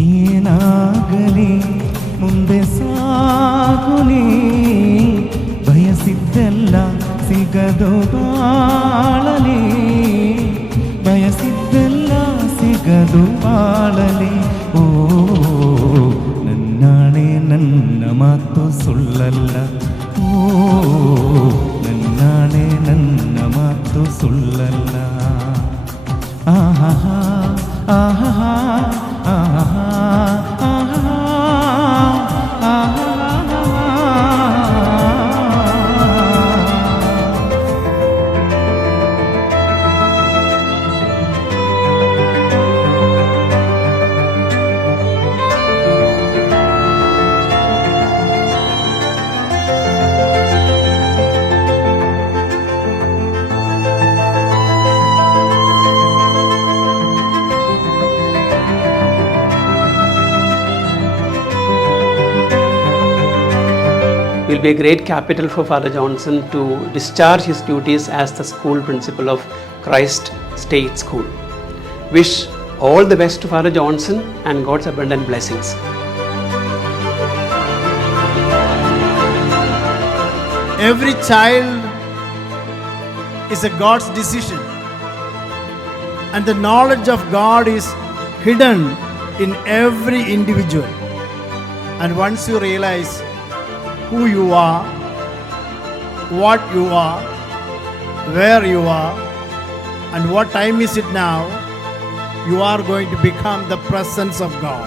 ಏನಾಗಲಿ ಮುಂದೆ ಸಾಗುನಿ, ಬಯಸಿದ್ದೆಲ್ಲ ಸಿಗದು ಬಾಳಲಿ, ಬಯಸಿದ್ದೆಲ್ಲ ಸಿಗದು ಬಾಳಲಿ. ಓ ನನ್ನಾಣೆ ನನ್ನ ಮಾತು ಸುಳ್ಳಲ್ಲ, ಓ ನನ್ನಾಣೆ ನನ್ನ ಮಾತು ಸುಳ್ಳಲ್ಲ. ಆಹಾ ಆಹಾ ಆಹಾ will be a great capital for Father Johnson to discharge his duties as the school principal of Christ State School. Wish all the best to Father Johnson and God's abundant blessings. Every child is a God's decision, and the knowledge of God is hidden in every individual. And once you realize who you are, what you are, where you are, and what time is it now, you are going to become the presence of God.